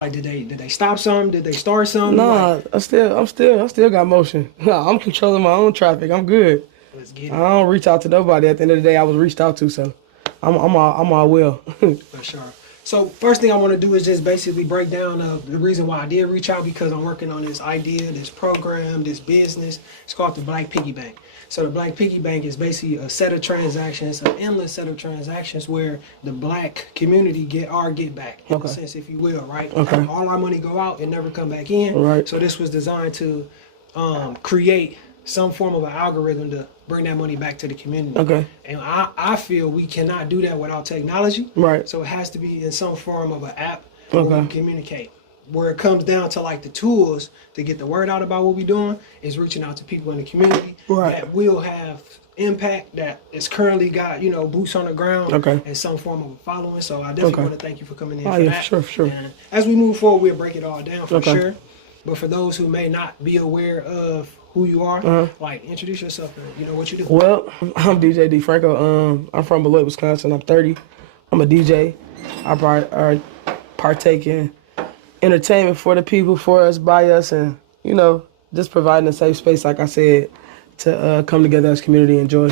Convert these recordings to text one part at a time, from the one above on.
Like, did they stop something? Did they start something? Nah, Like, I still got motion. Nah, I'm controlling my own traffic. I'm good. let's get I it. don't reach out to nobody. At the end of the day, I was reached out to, so I'm all well. For sure. So first thing I want to do is just basically break down the reason why I did reach out, because I'm working on this idea, this program, this business. It's called the Black Piggy Bank. So the Black Piggy Bank is basically a set of transactions, an endless set of transactions where the black community get our get back, in a sense, if you will, right? Okay. All our money go out and never come back in. Right. So this was designed to create some form of an algorithm to bring that money back to the community. Okay. And I feel we cannot do that without technology. Right. So it has to be in some form of an app Okay. where we communicate. Where it comes down to like the tools to get the word out about what we're doing is reaching out to people in the community that will have impact, that is currently got, boots on the ground and some form of a following. So I definitely want to thank you for coming in for that. For sure. And as we move forward, we'll break it all down for sure. But for those who may not be aware of who you are, like, introduce yourself and what you do. Well, I'm DJ D Franko. I'm from Beloit, Wisconsin. I'm 30. I'm a DJ. I partake in entertainment for the people, for us, by us, and just providing a safe space, like I said, to come together as a community, enjoy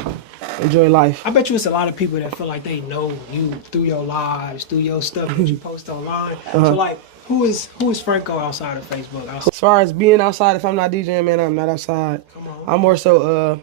life. I bet you it's a lot of people that feel like they know you through your lives, through your stuff that you post online. So like, who is Franko outside of Facebook? As far as being outside, if I'm not DJing, man, I'm not outside. Come on. I'm more so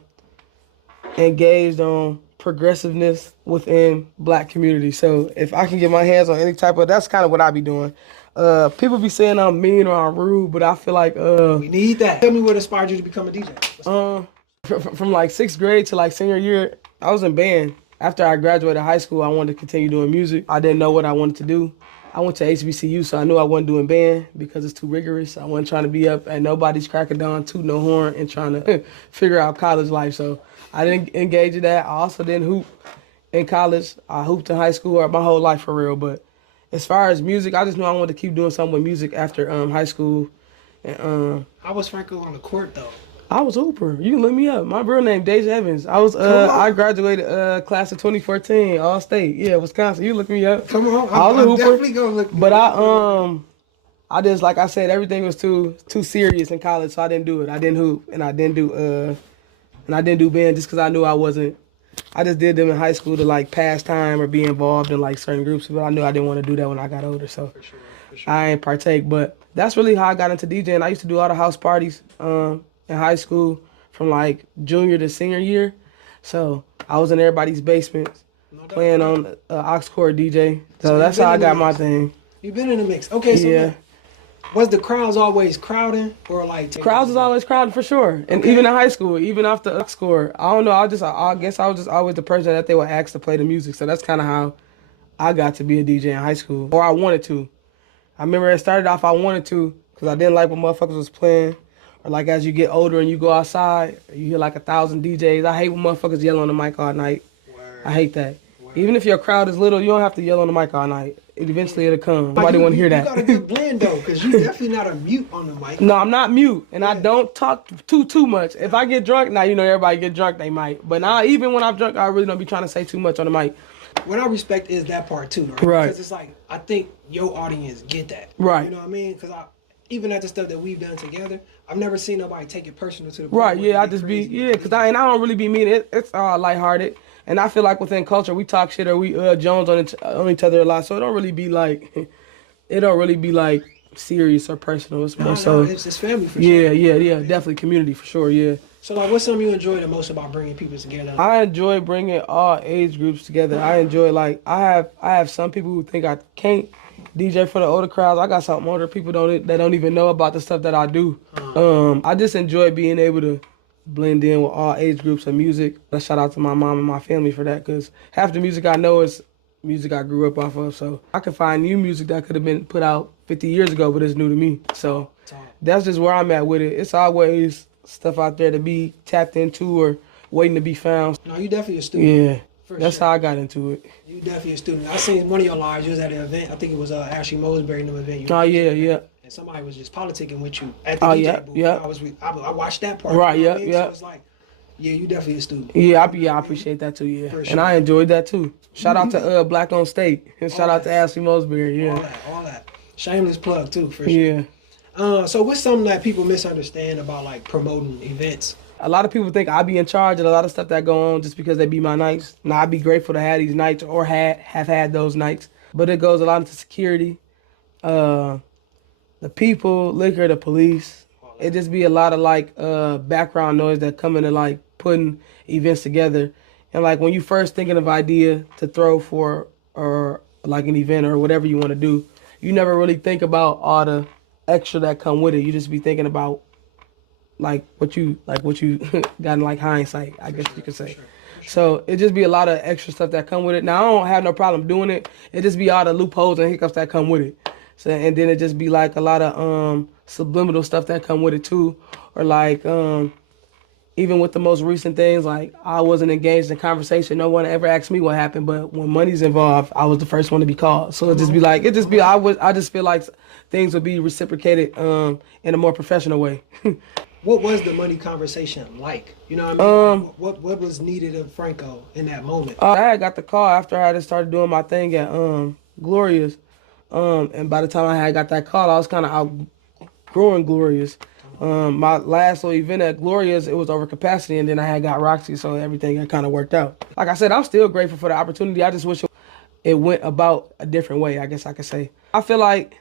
engaged on progressiveness within black community. So if I can get my hands on any type of, that's kind of what I be doing. People be saying I'm mean or I'm rude, but I feel like we need that. Tell me what inspired you to become a DJ. From like 6th grade to like senior year, I was in band. After I graduated high school, I wanted to continue doing music. I didn't know what I wanted to do. I went to HBCU, so I knew I wasn't doing band because it's too rigorous. I wasn't trying to be up at nobody's crack of dawn, tooting no horn, and trying to figure out college life. So I didn't engage in that. I also didn't hoop in college. I hooped in high school or my whole life for real. But as far as music, I just knew I wanted to keep doing something with music after high school. And How was Franko on the court though? I was Hooper. You can look me up. My real name Deja Evans. I graduated class of 2014, all state. Yeah, Wisconsin. You look me up. Come on, I was a Hooper. Definitely gonna look. But I just, like I said, everything was too serious in college, so I didn't do it. I didn't hoop, and I didn't do band just because I knew I wasn't. I just did them in high school to like pass time or be involved in like certain groups, but I knew I didn't want to do that when I got older, so for sure. I ain't partake. But that's really how I got into DJing. I used to do all the house parties in high school from like junior to senior year, so I was in everybody's basements playing on aux cord DJ. So that's how I got my thing. You've been in the mix. Okay, so yeah. Was the crowds always crowding or like? Crowds was always crowded for sure, and even in high school, even after the score, I don't know. I guess I was just always the person that they would ask to play the music. So that's kind of how I got to be a DJ in high school, or I wanted to. I remember it started off I wanted to because I didn't like what motherfuckers was playing, or like as you get older and you go outside, you hear like 1,000 DJs. I hate when motherfuckers yell on the mic all night. Word. I hate that. Word. Even if your crowd is little, you don't have to yell on the mic all night. Eventually it'll come. Nobody want to hear that. You got a good blend though, because you're definitely not a mute on the mic. No, I'm not mute, and I don't talk too much. If I get drunk, now everybody get drunk, they might. But now even when I'm drunk, I really don't be trying to say too much on the mic. What I respect is that part too, right? Right. Because it's like, I think your audience get that. Right. You know what I mean? Because even at the stuff that we've done together, I've never seen nobody take it personal to the point. Right, yeah, I just be, because I don't really be mean. It's all lighthearted. And I feel like within culture, we talk shit or we Jones on each other a lot. So it don't really be like serious or personal. It's more so. It's family for sure. Yeah, Definitely community for sure, yeah. So like, what's something you enjoy the most about bringing people together? I enjoy bringing all age groups together. I enjoy like, I have some people who think I can't DJ for the older crowds. I got some older people that don't even know about the stuff that I do. I just enjoy being able to blend in with all age groups of music. I shout out to my mom and my family for that, because half the music I know is music I grew up off of. So I can find new music that could have been put out 50 years ago, but it's new to me. So that's just where I'm at with it. It's always stuff out there to be tapped into or waiting to be found. No, you definitely a student. Yeah, that's how I got into it. You definitely a student. I seen one of your lives. You was at an event. I think it was Ashley Mosbury new event. Yeah. And somebody was just politicking with you at the DJ booth. Yeah. I watched that part. Right. You know Yeah. what I mean? So it's like, yeah, you definitely a student. Yeah, I appreciate that too. Yeah, sure. And I enjoyed that too. Shout out to Black on State and shout out to Ashley Mosbury. Yeah. All that. Shameless plug too, for sure. Yeah. So what's something that people misunderstand about like promoting events? A lot of people think I be in charge of a lot of stuff that go on just because they be my nights. Now I'd be grateful to have these nights or have had those nights. But it goes a lot into security, the people, liquor, the police. It just be a lot of like background noise that come into like putting events together. And like when you first thinking of idea to throw for or like an event or whatever you want to do, you never really think about all the extra that come with it. You just be thinking about like what you got in like hindsight, I guess you could say. So it just be a lot of extra stuff that come with it. Now I don't have no problem doing it. It just be all the loopholes and hiccups that come with it. So and then it just be like a lot of subliminal stuff that come with it too, or like even with the most recent things, like I wasn't engaged in conversation. No one ever asked me what happened, but when money's involved, I was the first one to be called. So I just feel like things would be reciprocated in a more professional way. What was the money conversation like? You know what I mean? What was needed of Franko in that moment? I had got the call after I had started doing my thing at Glorious. And by the time I had got that call, I was kind of outgrowing Glorious. My last little event at Glorious, it was over capacity, and then I had got Roxy, so everything had kind of worked out. Like I said, I'm still grateful for the opportunity. I just wish it went about a different way, I guess I could say. I feel like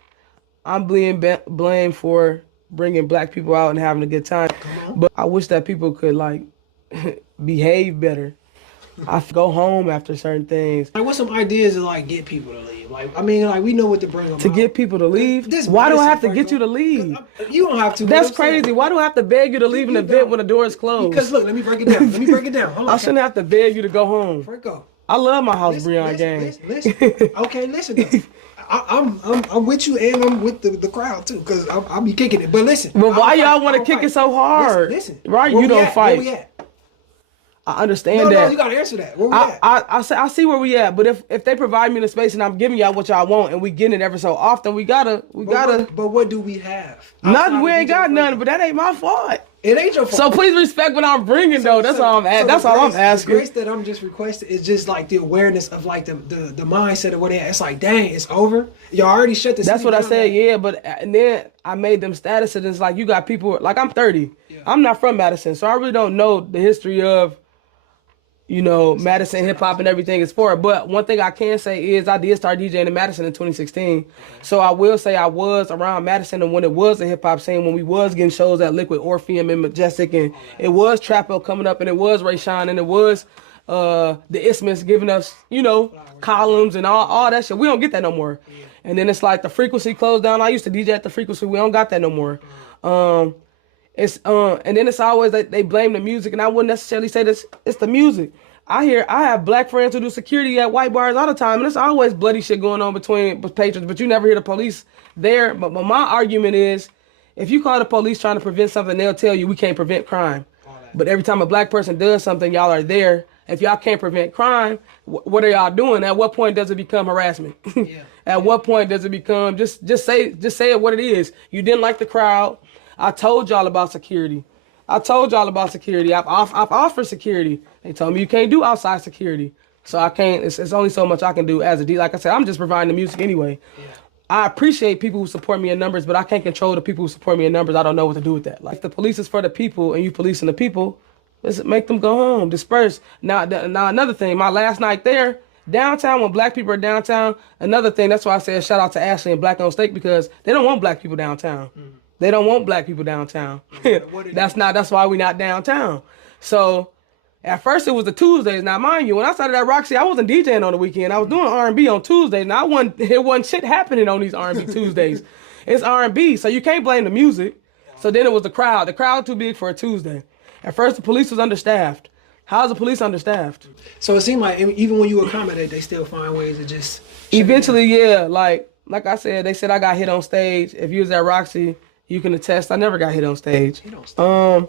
I'm being blamed for bringing black people out and having a good time, but I wish that people could like behave better. I go home after certain things. Like, what's some ideas to like get people to leave? Like, I mean, like we know what to bring them to out. get people to leave. Why do I have to get you to leave? You don't have to. That's crazy. Why do I have to beg you to leave an event when the door is closed? Because look, let me break it down. Hold on, I shouldn't have to beg you to go home. Franko. I love my House Breon gang. Listen. Okay, listen though. I'm with you and I'm with the crowd too, because I'll be kicking it. But listen. But why y'all want to kick it so hard? Listen. Right? You don't fight. Where we at? I understand that. No, you gotta answer that. Where we at? I see where we at, but if they provide me the space and I'm giving y'all what y'all want and we getting it every so often, we gotta. But what do we have? Nothing. We ain't got nothing. But that ain't my fault. It ain't your fault. So please respect what I'm bringing, though. That's all I'm asking. That's all I'm asking. The grace that I'm just requesting is just like the awareness of like the mindset of what they at. It's like, dang, it's over. Y'all already shut the. That's what I said. Yeah, but and then I made them status, and it's like you got people like I'm 30. Yeah. I'm not from Madison, so I really don't know the history of, Madison hip hop and everything is for it. But one thing I can say is I did start DJing in Madison in 2016. Okay. So I will say I was around Madison and when it was a hip hop scene, when we was getting shows at Liquid, Orpheum, and Majestic, and it was Trapo coming up, and it was Ray Sean, and it was the Isthmus giving us, columns and all that shit. We don't get that no more. Yeah. And then it's like the Frequency closed down. I used to DJ at the Frequency. We don't got that no more. And then it's always like they blame the music, and I wouldn't necessarily say this. It's the music. I have black friends who do security at white bars all the time, and there's always bloody shit going on between patrons, but you never hear the police there. But my argument is, if you call the police trying to prevent something, they'll tell you we can't prevent crime. But every time a black person does something, y'all are there. If y'all can't prevent crime, what are y'all doing? At what point does it become harassment? Yeah. At what point does it become just say it what it is? You didn't like the crowd. I told y'all about security. I've offered security. They told me you can't do outside security. So I can't, it's only so much I can do as a DJ. Like I said, I'm just providing the music anyway. Yeah. I appreciate people who support me in numbers, but I can't control the people who support me in numbers. I don't know what to do with that. Like, if the police is for the people and you policing the people, let's make them go home, disperse. Now another thing, my last night there, downtown, when black people are downtown, another thing, that's why I said shout out to Ashley and Black on Stake, because they don't want black people downtown. Mm-hmm. They don't want black people downtown. That's why we not downtown. So at first it was the Tuesdays. Now mind you, when I started at Roxy, I wasn't DJing on the weekend. I was doing R&B on Tuesdays. Now it wasn't shit happening on these R&B Tuesdays. It's R&B, so you can't blame the music. So then it was the crowd. The crowd too big for a Tuesday. At first the police was understaffed. How's the police understaffed? So it seemed like even when you accommodate, they still find ways to just. Eventually, yeah. Like I said, they said I got hit on stage. If you was at Roxy, you can attest, I never got hit on stage. I'm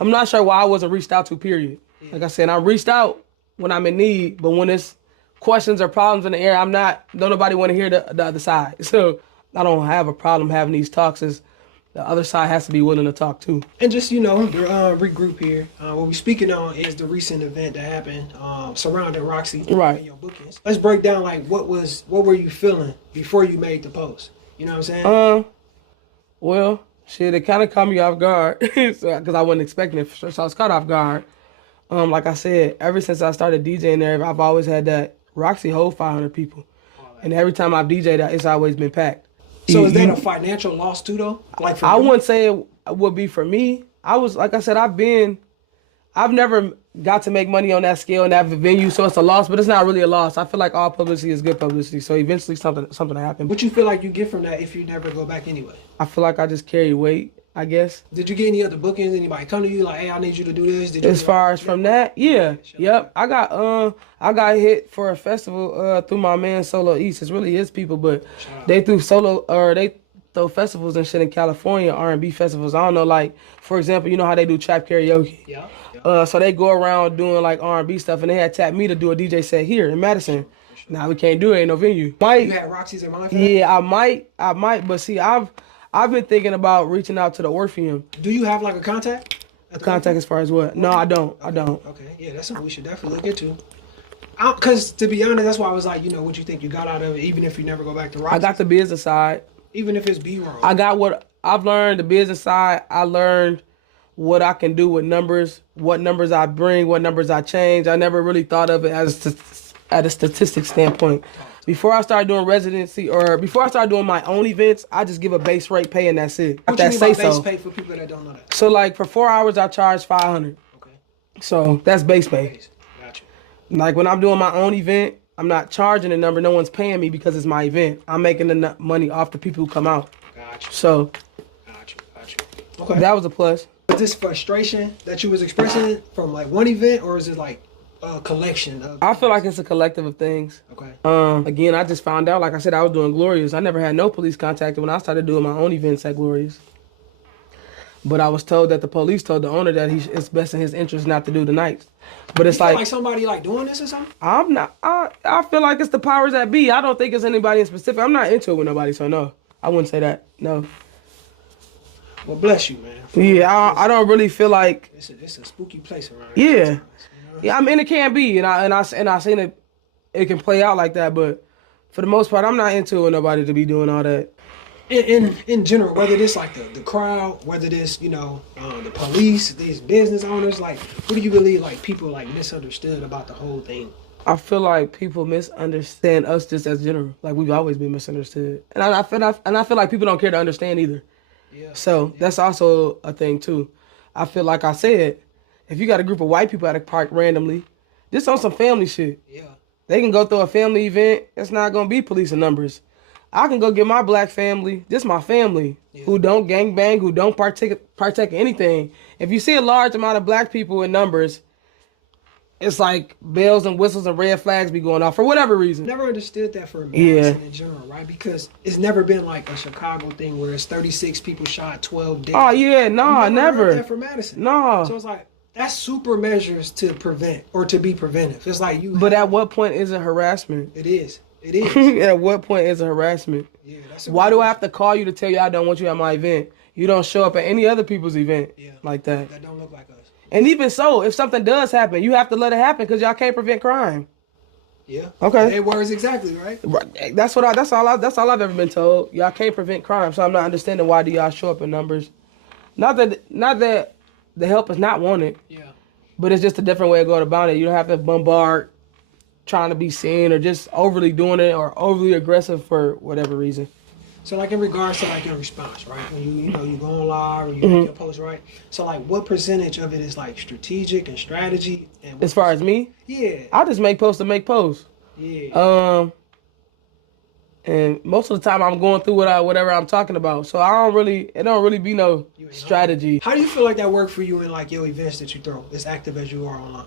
not sure why I wasn't reached out to, period. Yeah. Like I said, I reached out when I'm in need, but when it's questions or problems in the air, don't nobody want to hear the other side. So I don't have a problem having these talks, as the other side has to be willing to talk too. And just, regroup here. What we're speaking on is the recent event that happened surrounding Roxy and your bookings. Let's break down, like, what were you feeling before you made the post? You know what I'm saying? Well, shit, it kind of caught me off guard because I wasn't expecting it. So I was caught off guard. Like I said, ever since I started DJing there, I've always had that Roxy hold 500 people, and every time I've DJed, it's always been packed. So is that a financial loss too, though? Like for I you? wouldn't say it would be for me. I was like I said, I've never got to make money on that scale in that venue, so it's a loss, but it's not really a loss. I feel like all publicity is good publicity, so eventually something will happen. What you feel like you get from that if you never go back anyway? I feel like I just carry weight, I guess. Did you get any other bookings? Anybody come to you like, hey, I need you to do this? Did you As far as from that, yeah, yep. I got hit for a festival through my man Solo East. It's really his people, but they threw throw festivals and shit in California, R&B festivals. I don't know, like for example, you know how they do trap karaoke. Yeah. So they go around doing like R&B stuff, and they had tapped me to do a DJ set here in Madison. Now we can't do it, ain't no venue. You had Roxy's in mind for that? Yeah, I might, but see, I've been thinking about reaching out to the Orpheum. Do you have like a contact? Contact as far as what? No, I don't. Okay, yeah, that's something we should definitely look into. Because to be honest, that's why I was like, you know, what you think you got out of it, even if you never go back to Roxy. I got the business side. Even if it's B-roll. I got what I've learned, the business side. I learned what I can do with numbers, what numbers I bring, what numbers I change. I never really thought of it as at a statistics standpoint. Before I started doing residency or before I started doing my own events, I just give a base rate pay and that's it. What that you mean by base pay for people that don't know that? So like for 4 hours I charge 500. Okay. So that's base pay. Gotcha. Like when I'm doing my own event, I'm not charging a number. No one's paying me because it's my event. I'm making the money off the people who come out. Gotcha. So. Gotcha. Okay. That was a plus. Is this frustration that you was expressing from like one event, or is it like a collection of? I feel like it's a collective of things. Okay. Again, I just found out, like I said, I was doing Glorious. I never had no police contact when I started doing my own events at Glorious. But I was told that the police told the owner that it's best in his interest not to do the nights. But it's you feel like somebody like doing this or something? I'm not. I feel like it's the powers that be. I don't think it's anybody in specific. I'm not into it with nobody, so no, I wouldn't say that. No. Well, bless you, man. Yeah, I don't really feel like it's a spooky place around here. Yeah, sometimes, you know? Yeah. I mean, it can be, and I seen it can play out like that, but for the most part, I'm not into it with nobody to be doing all that. In general, whether this like the crowd, whether this, you know, the police, these business owners, like, what do you believe like people like misunderstood about the whole thing? I feel like people misunderstand us just as general. Like we've always been misunderstood, and I feel like people don't care to understand either. Yeah. So that's also a thing too. I feel like I said, if you got a group of white people at a park randomly, just on some family shit. Yeah. They can go through a family event. It's not gonna be police and numbers. I can go get my black family, this my family, who don't gangbang, who don't partake in anything. If you see a large amount of black people in numbers, it's like bells and whistles and red flags be going off for whatever reason. Never understood that for Madison in general, right? Because it's never been like a Chicago thing where it's 36 people shot, 12 dead. Oh yeah, no, never. Heard that for Madison. No. So it's like that's super measures to prevent or to be preventive. It's like you. But at what point is it harassment? It is. It is. At what point is it harassment? Yeah, why do I have to call you to tell you I don't want you at my event? You don't show up at any other people's event like that. That don't look like us. And even so, if something does happen, you have to let it happen because y'all can't prevent crime. Yeah. Okay. Their words exactly, right? That's all I've ever been told. Y'all can't prevent crime, so I'm not understanding why do y'all show up in numbers. Not that the help is not wanted. Yeah. But it's just a different way of going about it. You don't have to bombard trying to be seen or just overly doing it or overly aggressive for whatever reason. So like in regards to like your response, right? When you know you go on live or you make your post, right? So like what percentage of it is like strategic and strategy? And as far as me? Yeah. I just make posts to make posts. Yeah. And most of the time I'm going through whatever I'm talking about. So it don't really be no strategy. How do you feel like that worked for you in like your events that you throw, as active as you are online?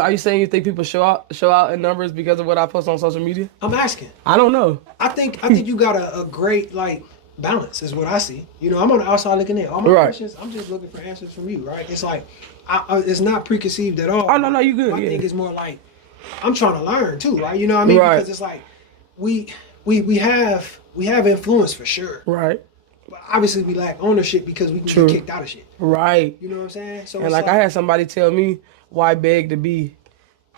Are you saying you think people show out in numbers because of what I post on social media? I'm asking. I don't know. I think you got a great like balance is what I see. You know, I'm on the outside looking in. All my questions, I'm just looking for answers from you, right? It's like it's not preconceived at all. Oh no, you good. I think it's more like I'm trying to learn too, right? You know what I mean? Right. Because it's like we have influence for sure. Right. But obviously we lack ownership because we can get kicked out of shit. Right. You know what I'm saying? So and like I had somebody tell me, why beg to be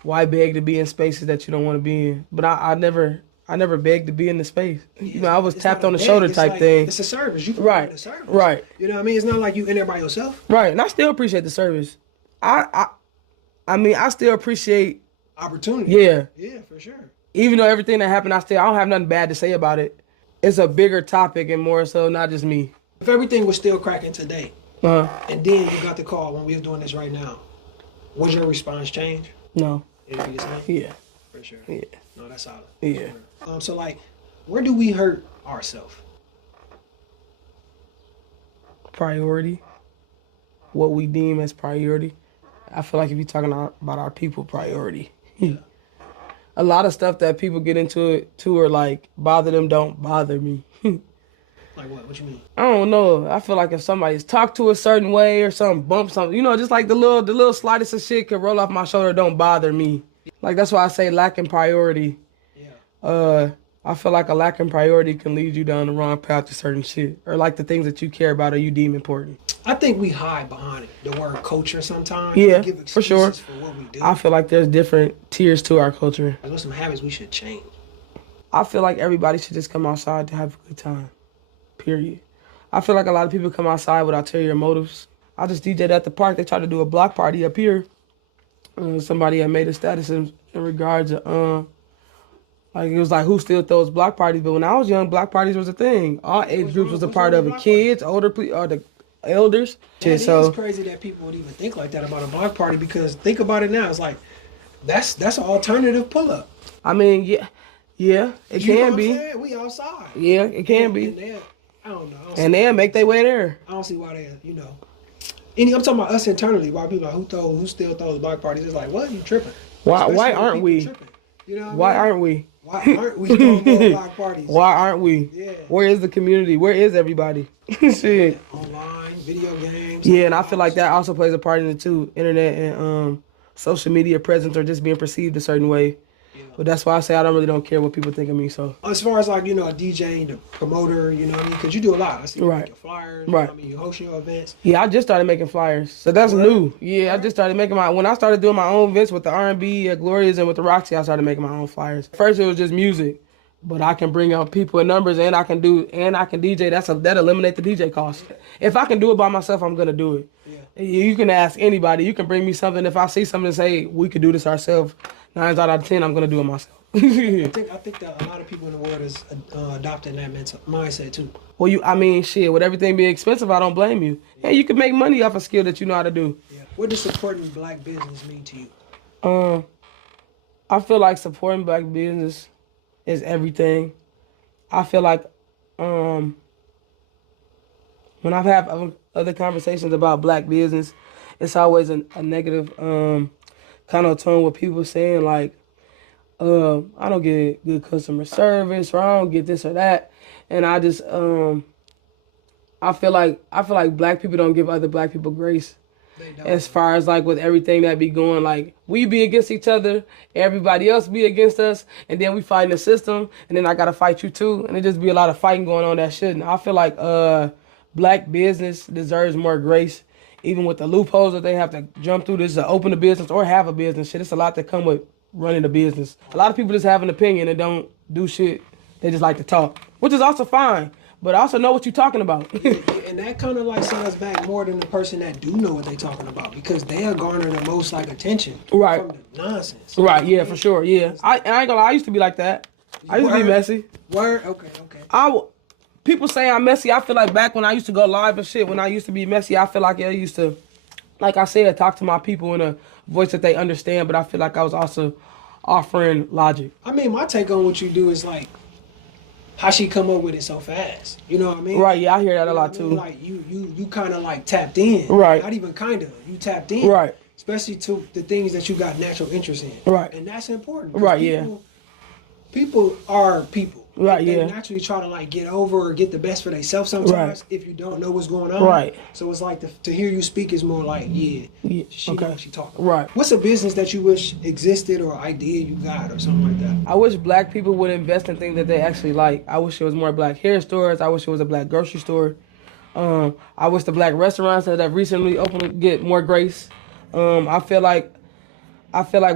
in spaces that you don't want to be in? But I I never begged to be in the space. You know, I was It's tapped not on a the beg, shoulder it's type like, thing. It's a service. You Right, provide a service. right, You know what I mean? It's not like you in there by yourself. right. And I still appreciate the service. I mean, I still appreciate. Opportunity. Yeah. Yeah, for sure. Even though everything that happened, I don't have nothing bad to say about it. It's a bigger topic and more so not just me. If everything was still cracking today, Uh-huh. and then you got the call when we was doing this right now, would your response change? No. It'd be the same? Yeah. For sure. Yeah. No, that's solid. Yeah. So like, where do we hurt ourselves? Priority. What we deem as priority. I feel like if you're talking about our people, priority. A lot of stuff that people get into it too are like, bother them, don't bother me. Like what? What you mean? I don't know. I feel like if somebody's talked to a certain way or something, bump something, you know, just like the little slightest of shit could roll off my shoulder, don't bother me. Like that's why I say lacking priority. Yeah. I feel like a lack in priority can lead you down the wrong path to certain shit, or like the things that you care about or you deem important. I think we hide behind it, the word culture sometimes. Yeah, We give for sure. excuses for what we do. I feel like there's different tiers to our culture. There's some habits we should change. I feel like everybody should just come outside to have a good time. Period. I feel like a lot of people come outside with ulterior motives. I just DJ'd at the park. They tried to do a block party up here. Somebody had made a status in regards to like it was like who still throws block parties. But when I was young, block parties was a thing. All age groups was a part of it. Kids, older people, or the elders. It So is crazy that people would even think like that about a block party because think about it now. It's like that's an alternative pull up. I mean, yeah, it You know can what be. I'm saying? We outside. Yeah, it can be. And I don't know. And they'll make their way there. I don't see why they, I'm talking about us internally. Why people like who still throws block parties? It's like, what? You tripping? Why Especially aren't when we? people tripping. You know what I Why mean? aren't we? Why aren't we throwing more block parties? Why aren't we? Yeah. Where is the community? Where is everybody? Shit. Online, video games. Yeah, and I feel like that also plays a part in it too. Internet and social media presence or just being perceived a certain way. Yeah. But that's why I say I don't care what people think of me. So As far as like, a DJ, the promoter, you know what I mean? Because you do a lot. I see you Right. make your flyers. Right. You know what I mean? You host your events. yeah, I just started making flyers. So that's new. Yeah, I just started making when I started doing my own events with the R&B, Glorious, and with the Roxy, I started making my own flyers. First it was just music. But I can bring out people and numbers and I can DJ. That eliminate the DJ cost. If I can do it by myself, I'm gonna do it. Yeah. You can ask anybody. You can bring me something. If I see something and say we could do this ourselves, 9 out of 10, I'm gonna do it myself. I think that a lot of people in the world is adopting that mindset too. Well, shit. With everything being expensive, I don't blame you. Hey, you can make money off a skill that you know how to do. Yeah. What does supporting black business mean to you? I feel like supporting black business is everything. I feel like when I've had other conversations about black business, it's always a negative kind of tone with people saying like, I don't get good customer service or I don't get this or that. And I just I feel like black people don't give other black people grace. As far as like with everything that be going, like we be against each other, everybody else be against us, and then we fight in the system, and then I gotta fight you too, and it just be a lot of fighting going on that shouldn't. I feel like black business deserves more grace, even with the loopholes that they have to jump through this to open a business or have a business. Shit, it's a lot that come with running a business. A lot of people just have an opinion and don't do shit. They just like to talk, which is also fine. But I also know what you're talking about. And that kind of like set us back more than the person that do know what they talking about because they'll garner the most like attention Right. from the nonsense. Right, yeah, for sure, yeah. I ain't gonna lie, I used to be like that. I used to be messy. Word? Okay. People say I'm messy. I feel like back when I used to go live and shit, when I used to be messy, I feel like I used to, like I said, talk to my people in a voice that they understand, but I feel like I was also offering logic. I mean, my take on what you do is like, how she come up with it so fast? You know what I mean? Right, yeah, I hear that a lot too. Like you kind of like tapped in. Right. Not even kind of. You tapped in. Right. Especially to the things that you got natural interest in. Right. And that's important. Right, People are people. Right, they yeah. naturally try to like get over or get the best for themselves sometimes Right. if you don't know what's going on. Right. So it's like to hear you speak is more like, she okay. know what she talking about. Right. What's a business that you wish existed or idea you got or something like that? I wish black people would invest in things that they actually like. I wish there was more black hair stores. I wish there was a black grocery store. I wish the black restaurants that have recently opened would get more grace. I feel like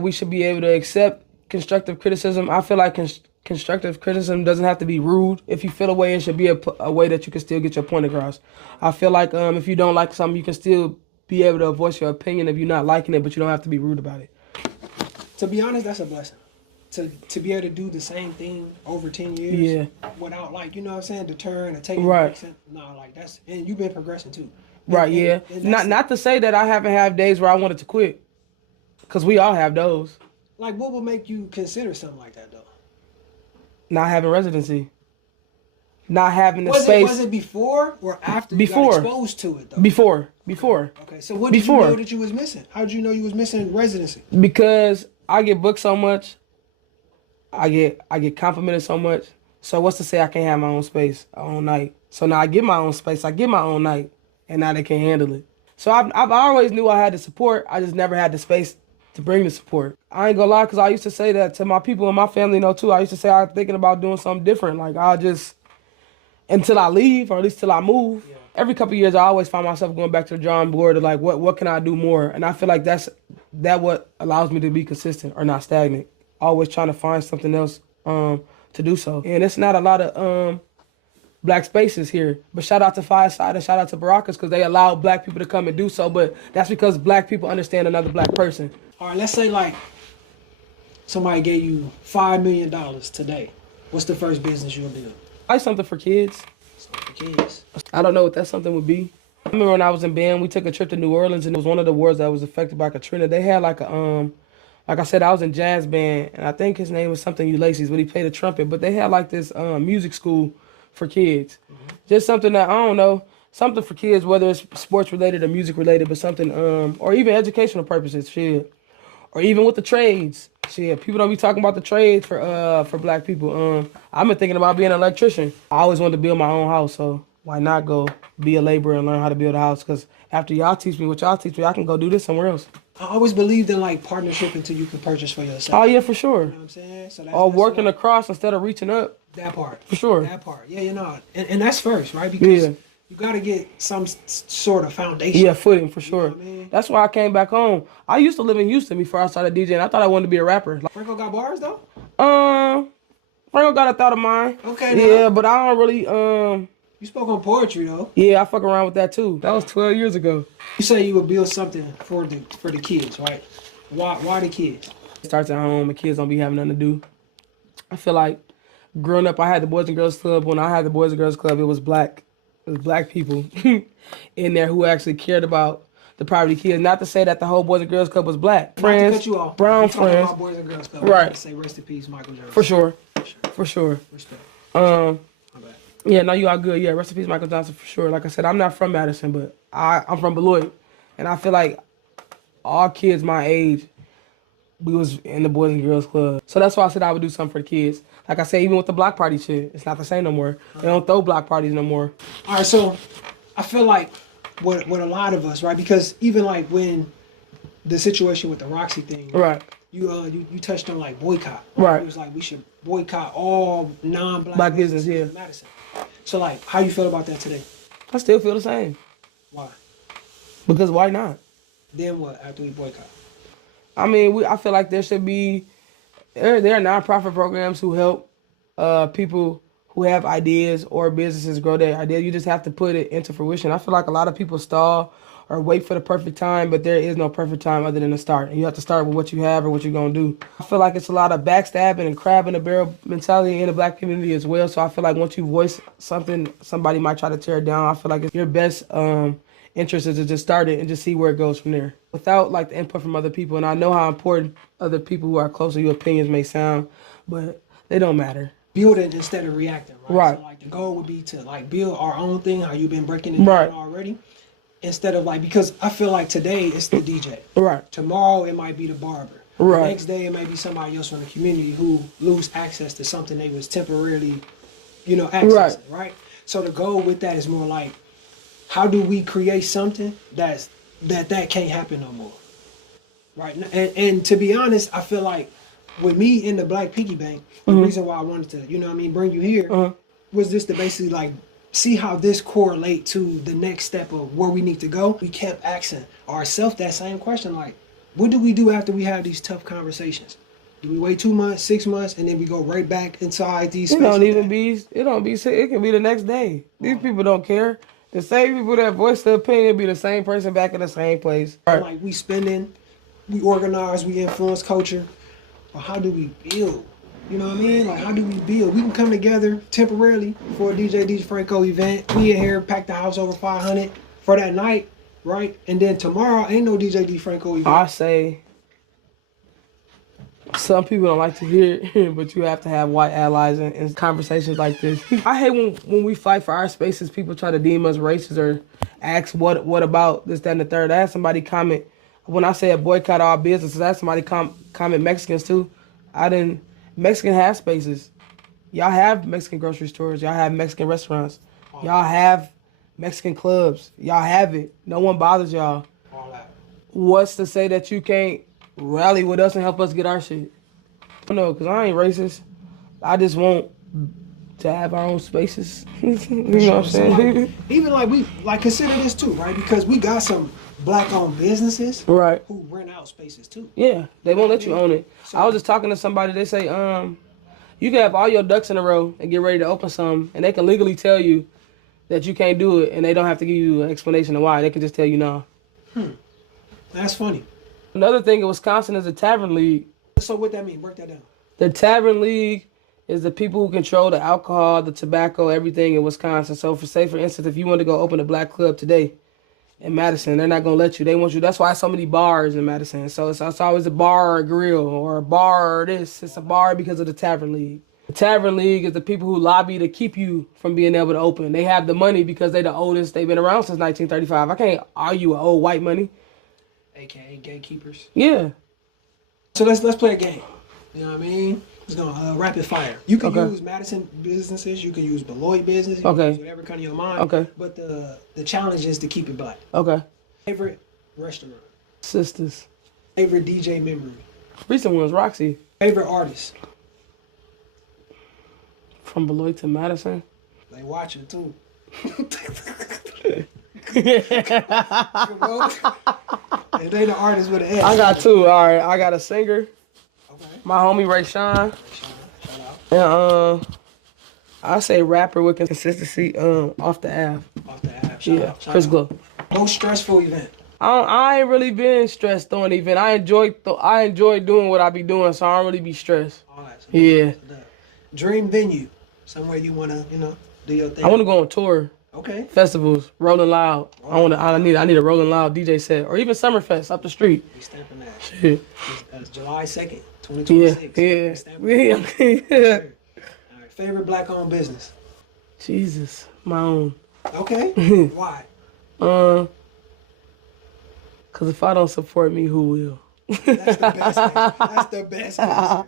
we should be able to accept constructive criticism. I feel like constructive criticism doesn't have to be rude. If you feel a way, it should be a way that you can still get your point across. I feel like if you don't like something, you can still be able to voice your opinion if you're not liking it, but you don't have to be rude about it. To be honest, that's a blessing. To be able to do the same thing over 10 years without, like, you know what I'm saying, deterring or taking breaks. No, like, that's, and you've been progressing too. And not to say that I haven't had days where I wanted to quit, because we all have those. Like, what would make you consider something like that, though? Not having residency. Not having the space. Was it before or after you got exposed to it, though? Before. Okay, so what did you know that you was missing? How did you know you was missing residency? Because I get booked so much. I get complimented so much. So what's to say I can't have my own space, my own night? So now I get my own space, I get my own night, and now they can't handle it. So I've always knew I had the support. I just never had the space to bring the support. I ain't gonna lie, because I used to say that to my people in my family, too. I used to say I'm thinking about doing something different. Like, I'll just, until I leave, or at least till I move. Yeah. Every couple of years, I always find myself going back to the drawing board of, like, what can I do more? And I feel like that what allows me to be consistent or not stagnant. Always trying to find something else to do so. And it's not a lot of black spaces here. But shout out to Fireside and shout out to Baracas, because they allow black people to come and do so. But that's because black people understand another black person. All right, let's say, like, somebody gave you $5 million today. What's the first business you'll do? Like something for kids. Something for kids. I don't know what that something would be. I remember when I was in band, we took a trip to New Orleans, and it was one of the wards that was affected by Katrina. They had like a like I said, I was in jazz band, and I think his name was something Ulysses, but he played a trumpet. But they had like this music school for kids. Mm-hmm. Just something that, I don't know, something for kids, whether it's sports related or music related, but something, or even educational purposes, shit. Or even with the trades. Shit, people don't be talking about the trades for black people. I've been thinking about being an electrician. I always wanted to build my own house, so why not go be a laborer and learn how to build a house? Because after y'all teach me what y'all teach me, I can go do this somewhere else. I always believed in, like, partnership until you can purchase for yourself. Oh, yeah, for sure. You know what I'm saying? So or working across instead of reaching up. That part. For sure. That part. Yeah, you know. And that's first, right? Because you got to get some sort of foundation. Yeah, footing, for sure. You know what I mean? That's why I came back home. I used to live in Houston before I started DJing. I thought I wanted to be a rapper. Franko got bars, though? Franko got a thought of mine. Okay, yeah, but I don't really, You spoke on poetry, though. Yeah, I fuck around with that, too. That was 12 years ago. You say you would build something for the kids, right? Why the kids? It starts at home, and kids don't be having nothing to do. I feel like growing up, I had the Boys and Girls Club. When I had the Boys and Girls Club, it was black people in there who actually cared about the poverty kids. Not to say that the whole Boys and Girls Club was black. Friends, not to cut you off. Brown friends. About Boys and Girls Club. Right. Say rest in peace, Michael Johnson. For sure. For sure. Respect. Yeah, no, you are good. Yeah, rest in peace, Michael Johnson, for sure. Like I said, I'm not from Madison, but I'm from Beloit. And I feel like all kids my age, we was in the Boys and Girls Club. So that's why I said I would do something for the kids. Like I said, even with the block party shit, it's not the same no more. They don't throw block parties no more. All right, so I feel like with a lot of us, right? Because even like when the situation with the Roxy thing, right? You touched on like boycott. Right. It was like we should boycott all non-black business here in Madison. So like, how you feel about that today? I still feel the same. Why? Because why not? Then what after we boycott? I mean, I feel like there should be, there are nonprofit programs who help people who have ideas or businesses grow their idea. You just have to put it into fruition. I feel like a lot of people stall or wait for the perfect time, but there is no perfect time other than the start. And you have to start with what you have or what you're going to do. I feel like it's a lot of backstabbing and crab in the barrel mentality in the black community as well. So I feel like once you voice something, somebody might try to tear it down. I feel like it's your best interest is to just start it and just see where it goes from there without like the input from other people. And I know how important other people who are close to your opinions may sound, but they don't matter. Build it instead of reacting, right? Right. So like the goal would be to like build our own thing, how you've been breaking it down already. Instead of like, because I feel like today it's the DJ. Right. Tomorrow it might be the barber. Right. The next day it might be somebody else from the community who lose access to something they was temporarily, accessing, right? So the goal with that is more like, how do we create something that can't happen no more, right? And to be honest, I feel like with me in the Black Piggy Bank, the reason why I wanted to, bring you here was just to basically like see how this correlate to the next step of where we need to go. We kept asking ourselves that same question, like, what do we do after we have these tough conversations? Do we wait 2 months, 6 months, and then we go right back inside these It spaces? don't even be. It don't be. It can be the next day. These people don't care. The same people that voice their opinion be the same person back in the same place. Like we spending, we organize, we influence culture, but how do we build? You know what I mean? Like how do we build? We can come together temporarily for a DJ Franko event. We in here, pack the house over 500 for that night, right? And then tomorrow ain't no DJ Franko event. I say some people don't like to hear it, but you have to have white allies in conversations like this. I hate when we fight for our spaces, people try to deem us racist or ask what about this, that, and the third. I had somebody comment, when I said boycott all businesses, I had somebody comment Mexicans too. Mexican have spaces. Y'all have Mexican grocery stores. Y'all have Mexican restaurants. Y'all have Mexican clubs. Y'all have it. No one bothers y'all. What's to say that you can't rally with us and help us get our shit? I know, because I ain't racist. I just want to have our own spaces. You know what I'm saying? Even like we consider this too, right? Because we got some black-owned businesses, right, who rent out spaces too. Yeah, they won't let you own it. So, I was just talking to somebody. They say, you can have all your ducks in a row and get ready to open some, and they can legally tell you that you can't do it, and they don't have to give you an explanation of why. They can just tell you no. That's funny. Another thing in Wisconsin is the Tavern League. So what that mean? Break that down. The Tavern League is the people who control the alcohol, the tobacco, everything in Wisconsin. So for instance, if you want to go open a black club today in Madison, they're not going to let you. They want you. That's why so many bars in Madison. So it's always a bar or a grill or a bar or this. It's a bar because of the Tavern League. The Tavern League is the people who lobby to keep you from being able to open. They have the money because they're the oldest. They've been around since 1935. I can't argue with old white money. AKA gatekeepers. Yeah. So let's play a game. You know what I mean? It's gonna rapid fire. You can use Madison businesses. You can use Beloit business. You can use whatever comes to your mind. Okay. But the challenge is to keep it black. Okay. Favorite restaurant. Sisters. Favorite DJ memory. Recent one's Roxy. Favorite artist. From Beloit to Madison. They watching too. And they the artist with an S. I got two. All right, I got a singer. Okay. My homie Ray Sean. Shout out. And I say rapper with consistency. Off the Ave. Off the app. Shout out. Chris Glow. Most stressful event. I ain't really been stressed doing an event. I enjoy doing what I be doing, so I don't really be stressed. All right. So Yeah. Dream venue. Somewhere you wanna, do your thing. I want to go on tour. Okay. Festivals, Rolling Loud. I need a Rolling Loud DJ set, or even Summerfest up the street. We stamping that. Shit. It's July 2nd, 2026. Yeah. All right. Favorite black-owned business. Jesus, my own. Okay. Why? Cause if I don't support me, who will? That's the best answer. That's the best answer.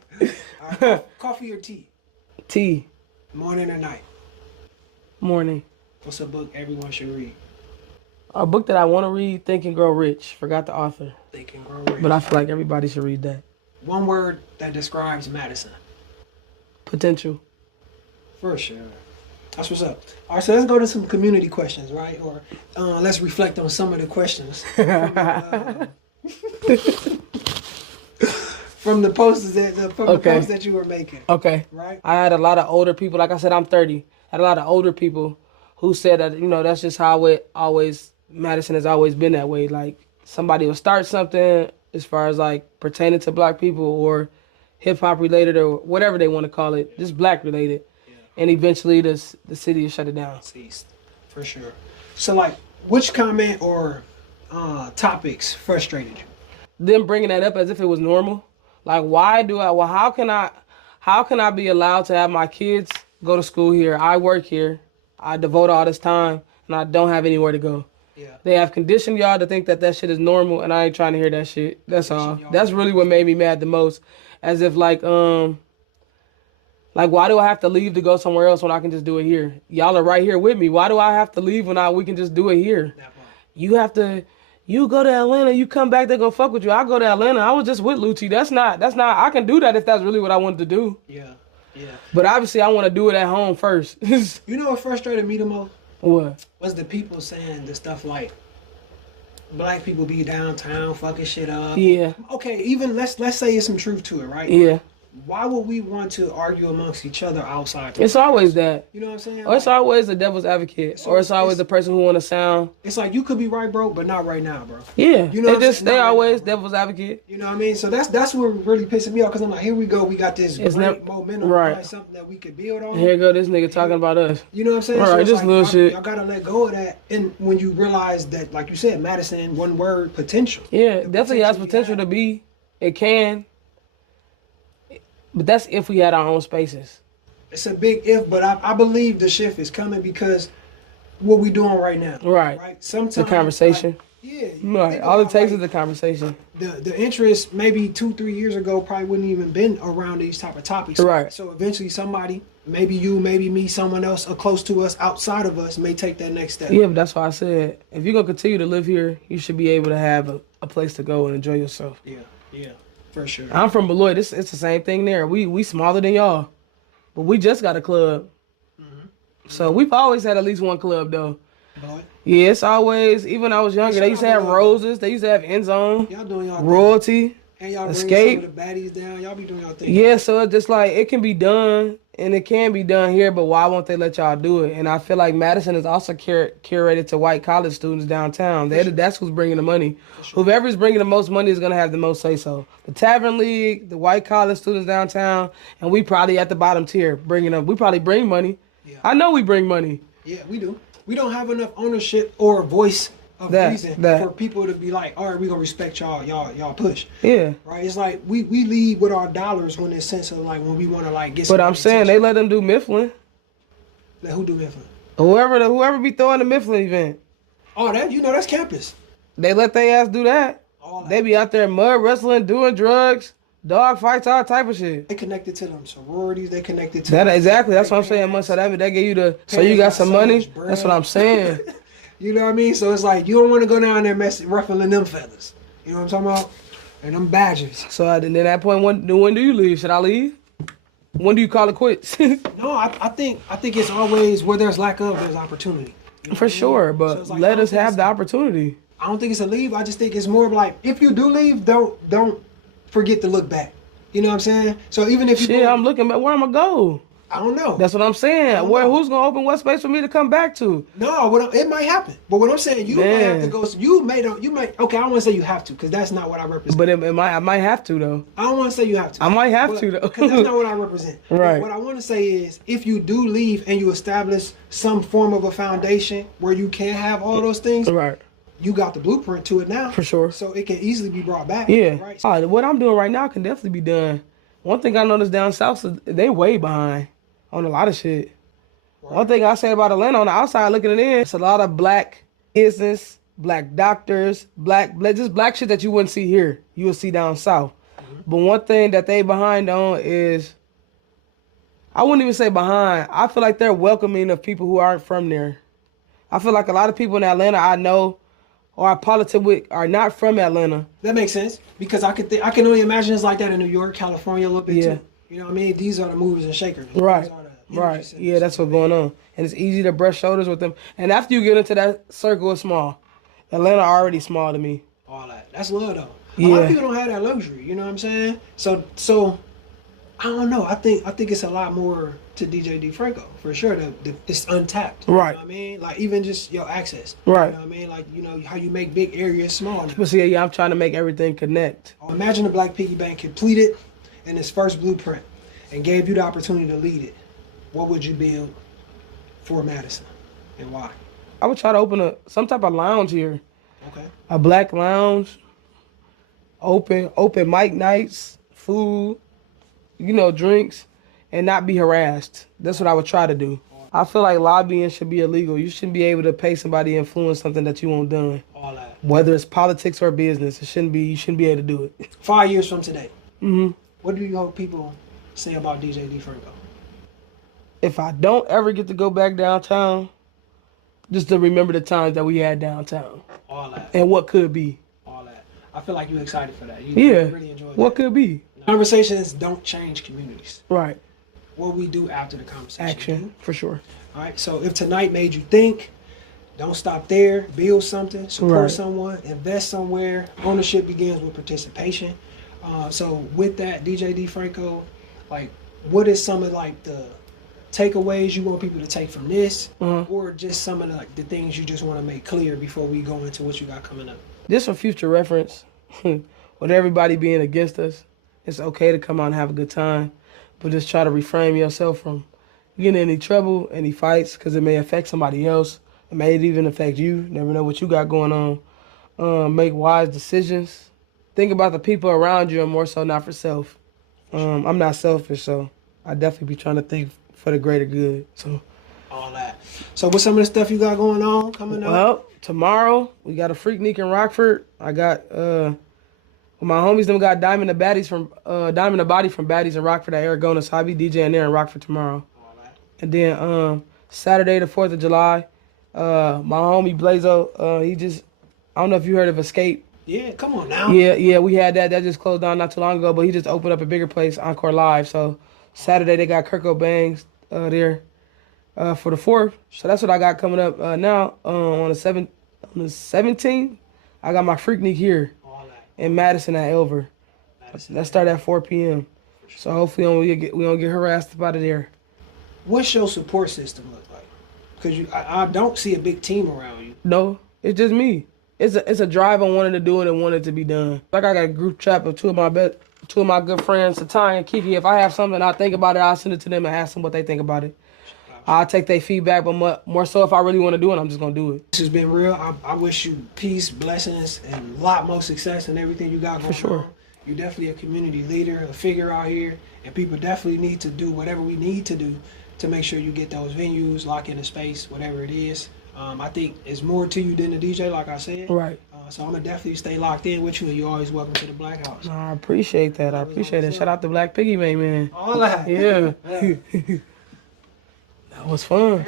All right. Coffee or tea? Tea. Morning or night? Morning. What's a book everyone should read? A book that I want to read, Think and Grow Rich. Forgot the author. Think and Grow Rich. But I feel like everybody should read that. One word that describes Madison. Potential. For sure. That's what's up. All right, so let's go to some community questions, right? Or let's reflect on some of the questions from the posts that you were making. Okay. Right. I had a lot of older people. Like I said, I'm 30. I had a lot of older people who said that that's just how Madison has always been that way. Like somebody will start something as far as like pertaining to black people or hip hop related or whatever they want to call it, just black related. And eventually the city is shut it down. Ceased, for sure. So like, which comment or topics frustrated you? Them bringing that up as if it was normal. Like, how can I be allowed to have my kids go to school here? I work here. I devote all this time and I don't have anywhere to go. Yeah. They They have conditioned y'all to think that shit is normal, and I ain't trying to hear that shit. That's all. That's really what made me mad the most. As if like why do I have to leave to go somewhere else when I can just do it here? Y'all are right here with me. Why do I have to leave when we can just do it here? You go to Atlanta, you come back, they're gonna fuck with you. I go to Atlanta. I was just with Lucci. That's not I can do that if that's really what I wanted to do. Yeah. But obviously I want to do it at home first. You know what frustrated me the most? What? Was the people saying the stuff like, black people be downtown fucking shit up. Yeah. Okay, even let's say it's some truth to it, right? Yeah. Why would we want to argue amongst each other outside? It's always that. You know what I'm saying? Or it's always the devil's advocate. So or it's always it's- the person who want to sound. It's like you could be right, bro, but not right now, bro. Yeah. You know what I'm saying? They Not right always now, bro. devil's advocate. You know what I mean? So that's what really pissing me off because I'm like, here we go, we got this It's great never- momentum, right. behind something that we could build on. And here go this nigga talking about us. You know what I'm saying? All right, it's just little y'all, shit. Y'all gotta let go of that, and when you realize that, like you said, Madison, one word, potential. Yeah, The definitely has potential to be. It can. But that's if we had our own spaces. It's a big if, but I believe the shift is coming because what we doing right now. Right. Right. Sometimes The conversation. like, yeah. Right. All it takes is the conversation. The interest maybe 2-3 years ago probably wouldn't even been around these type of topics. Right. So eventually somebody, maybe you, maybe me, someone else or close to us, outside of us, may take that next step. Yeah, but that's why I said, if you're going to continue to live here, you should be able to have a place to go and enjoy yourself. Yeah, for sure. I'm from Beloit. It's the same thing there. We smaller than y'all. But we just got a club. So we've always had at least one club, though. Boy, Yeah, it's always, even when I was younger, they used to have shout out, Roses. They used to have End Zone, y'all doing y'all thing. Royalty. And y'all bring Escape. some of the baddies down. Y'all be doing y'all thing. Yeah, so it's just like, it can be done, and it can be done here, but why won't they let y'all do it? And I feel like Madison is also curated to white college students downtown. That's who's bringing the money. Whoever's bringing the most money is going to have the most say-so. The Tavern League, the white college students downtown, and we probably at the bottom tier bringing them. We probably bring money. Yeah. I know we bring money. Yeah, we do. We don't have enough ownership or voice of reason for people to be like, all right, we gonna respect y'all push. Yeah. Right? It's like we lead with our dollars when it's sense of like when we want to like get. But I'm saying they let them do Mifflin. Let who do Mifflin? Whoever be throwing the Mifflin event. Oh, that's campus. They let their ass do that. All that. They be out there mud wrestling, doing drugs, dog fights, all type of shit. They connected to them sororities. They connected to That them. exactly. That's what I'm saying. So that give you the. So you got some money. That's what I'm saying. You know what I mean? So it's like you don't want to go down there ruffling them feathers. You know what I'm talking about? And them badgers. So then at that point, when do you leave? Should I leave? When do you call it quits? No, I think it's always where there's lack of, there's opportunity. You know For what I mean? sure, So but it's like, let I us don't think have the opportunity. I don't think it's a leave. I just think it's more of like if you do leave, don't forget to look back. You know what I'm saying? So even if you Shit, go, I'm looking at where I'm gonna go. I don't know. That's what I'm saying. Who's gonna open what space for me to come back to? No, it might happen. But what I'm saying, you might have to Man. go. You might. Okay, I don't want to say you have to, because that's not what I represent. But I might have to though. I don't want to say you have to. I might have to, though. Because that's not what I represent. Right. But what I want to say is, if you do leave and you establish some form of a foundation where you can have all those things, Right. you got the blueprint to it now. For sure. So it can easily be brought back. Yeah. Right. What I'm doing right now can definitely be done. One thing I noticed down south is they way behind on a lot of shit. One thing I say about Atlanta on the outside looking in, it's a lot of black business, black doctors, just black shit that you wouldn't see here. You would see down south. But one thing that they behind on is, I wouldn't even say behind. I feel like they're welcoming of people who aren't from there. I feel like a lot of people in Atlanta I know or I politic with are not from Atlanta. That makes sense, because I can only imagine it's like that in New York, California a little bit Yeah. too. You know what I mean? These are the movers and shakers. These Right. are the energy Right. centers. Yeah, that's what's going on. And it's easy to brush shoulders with them. And after you get into that circle, it's small. Atlanta already small to me. All that. That's love though. A lot Yeah. of people don't have that luxury. You know what I'm saying? So I don't know. I think it's a lot more to DJ Franko for sure. It's untapped. Right. You know what I mean? Like even just your access. Right. You know what I mean? Like how you make big areas small. But see, yeah, I'm trying to make everything connect. Imagine the Black Piggy Bank completed in its first blueprint and gave you the opportunity to lead it. What would you build for Madison, and why? I would try to open some type of lounge here. Okay. A black lounge, open mic nights, food, drinks, and not be harassed. That's what I would try to do. I feel like lobbying should be illegal. You shouldn't be able to pay somebody to influence something that you want done. All that. Whether it's politics or business, you shouldn't be able to do it. 5 years from today, hmm what do you hope people say about DJ Franko? If I don't ever get to go back downtown, just to remember the times that we had downtown All that. and what could be. All that. I feel like you're excited for that. You Yeah. really enjoyed What that. could be. Conversations don't change communities. Right. What we do after the conversation. Action, for sure. All right. So if tonight made you think, Don't stop there. Build something, support Right. someone, invest somewhere. Ownership begins with participation. So with that, DJ Franco, like, what is some of like the takeaways you want people to take from this, or just some of the things you just want to make clear before we go into what you got coming up? Just for future reference, with everybody being against us, it's okay to come out and have a good time, but just try to refrain yourself from getting in any trouble, any fights, because it may affect somebody else. It may even affect you. Never know what you got going on. Make wise decisions. Think about the people around you and more so not for self. I'm not selfish, so I definitely be trying to think for the greater good. So, All that. So what's some of the stuff you got going on coming up? well, tomorrow we got a Freaknik in Rockford. I got my homies them got Diamond the Body from Baddies in Rockford at Aragona. So I'll be DJing there in Rockford tomorrow. All that. And then Saturday the 4th of July, my homie Blazo, he just, I don't know if you heard of Escape. Yeah, come on now. Yeah, we had that. That just closed down not too long ago, but he just opened up a bigger place, Encore Live. So Saturday they got Kirko Bangs there for the 4th. So that's what I got coming up now. On the 17th, I got my Freaknik here All that. in Madison at Elver. That start at 4 p.m. So hopefully we don't get harassed up out of there. What's your support system look like? Because I don't see a big team around you. No, it's just me. It's a drive on wanting to do it and wanting it to be done. Like I got a group chat of two of my good friends, Satai and Kiki. If I have something I think about it, I'll send it to them and ask them what they think about it. I'll take their feedback, but more so if I really want to do it, I'm just gonna do it. This has been real. I wish you peace, blessings, and a lot more success in everything you got going For sure. on. You're definitely a community leader, a figure out here, and people definitely need to do whatever we need to do to make sure you get those venues, lock in the space, whatever it is. I think it's more to you than the DJ, like I said. Right. So I'm gonna definitely stay locked in with you, and you're always welcome to the Black House. I appreciate that. I appreciate it. Shout out to Black Piggy Bank, man. All that. Yeah. That was fun.